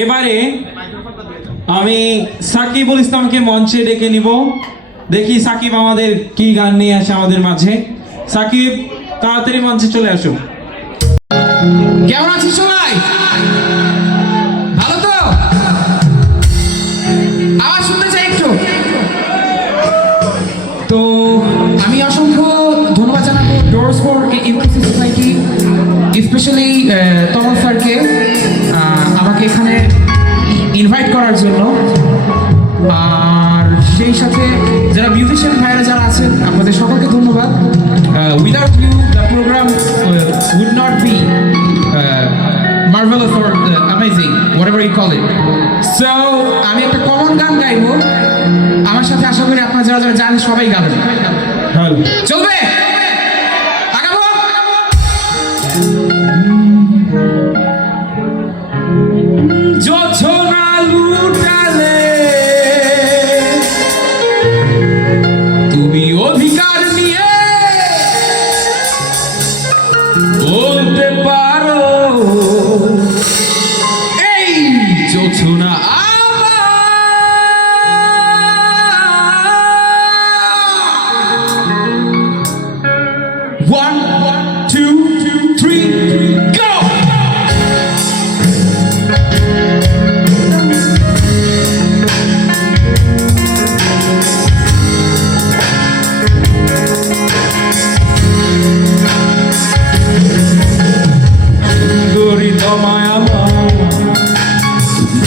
এবারে আমি সাকিবুল ইসলামকে মঞ্চে ডেকে নিব। দেখি সাকিব আমাদের কি গান নিয়ে আসে আমাদের মাঝে। সাকিব, তাড়াতাড়ি মঞ্চে চলে আসো। কেমন আছিস সবাই? ভালো তো? আওয়াজ শুনতে চাই একটু। তো আমি অসংখ্য ধন্যবাদ জানাবো doors for inclusive society, specially Tamal স্যারকে আমাকে এখানে ইনভাইট করার জন্য। আর সেই সাথে যারা মিউজিশিয়ান ভাইরা যারা আছেন আপনাদের সকলকে ধন্যবাদ। Without you the program would not be marvelous or amazing, whatever you call it. So আমি একটা কমন গান গাইবো, আমার সাথে আশা করি আপনারা যারা যারা জানেন সবাই গাবেন। চলবে? আগাবো? জোছনা লুটালে তুমি অধিকার নিয়ে বলতে পারো এই জোছনা আমার। 1 2 3 go.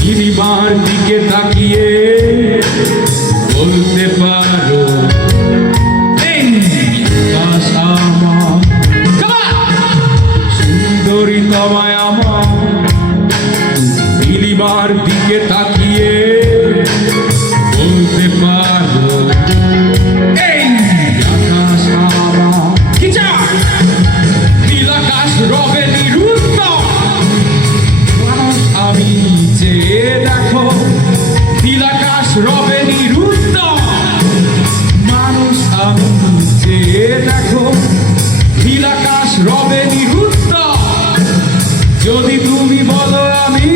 নীলিমার দিকে তাকিয়ে বলতে পারো এই আকাশ আমার। সুন্দরী তোমায় আমার, নীলিমার দিকে তাকিয়ে বলতে পারো এই আকাশ আমার। কি চাও? নীল আকাশ রবে নিরুদ্ধ, আমি যে দেখো নীল আকাশ রবে নিরুদ্ধ, মানুষ আমি যে দেখো নীল আকাশ রবে নিরুদ্ধ। যদি তুমি বলো আমি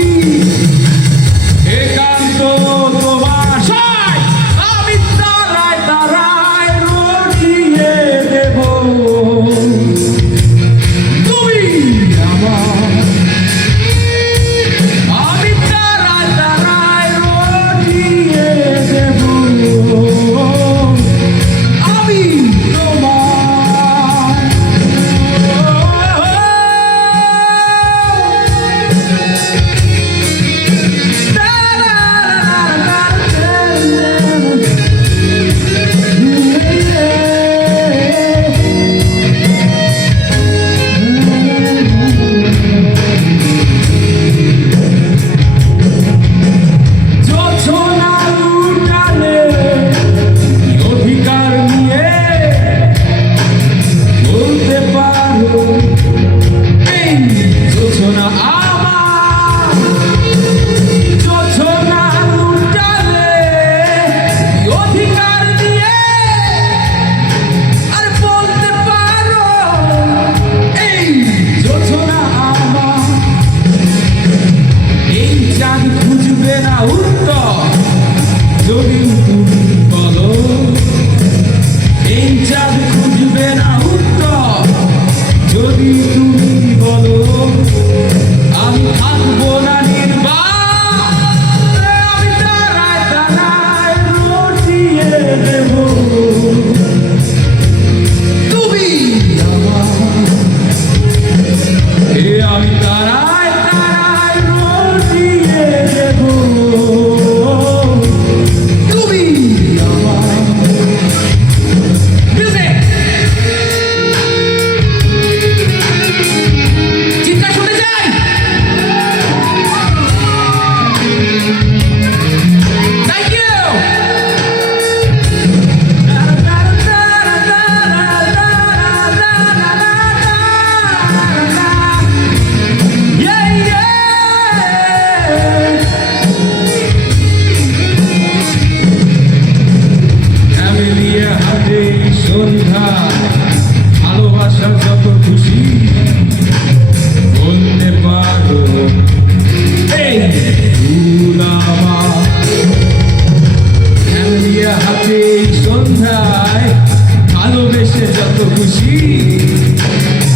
আছে যত খুশি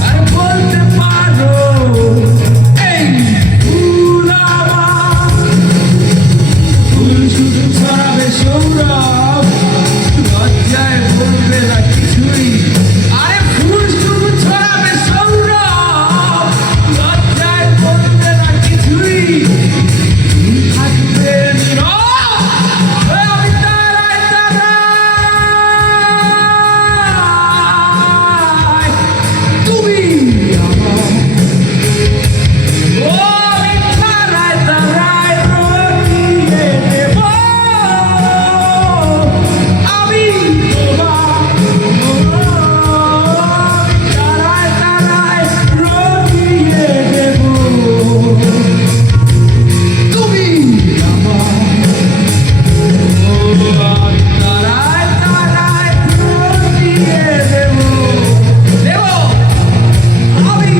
আর বলতে পারো এই ফুল আমার ফুল শুধু ছড়াবে সৌরভ লজ্জায় বলবে না কিছুই আরে ফুল শুধু ছড়াবে সৌরভ লজ্জায় বলবে না কিছুই থাকবে নীরব আমি তারায় তারায় তুমি আমার ও আমি তারায় তারায় রঙিয়ে দেব আমি তোমার তারায় তারায় রঙিয়ে দেব তুমি আমার তারায় তারায় রঙিয়ে দেব আমি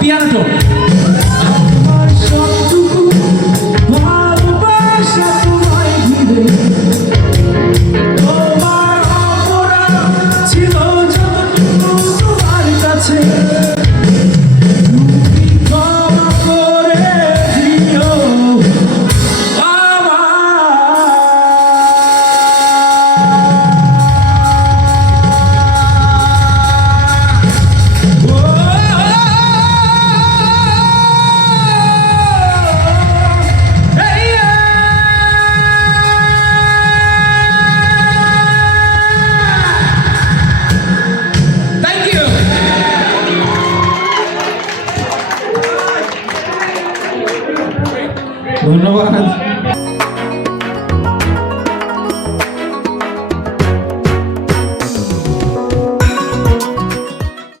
পিয়ানো আমার সবটুকু ভালোবাসা তোমায় ঘিরে তোমার অপরাধ ছিল যতটুকু তোমার কাছে তুমি ক্ষমা করে দিও Thank you. ধন্যবাদ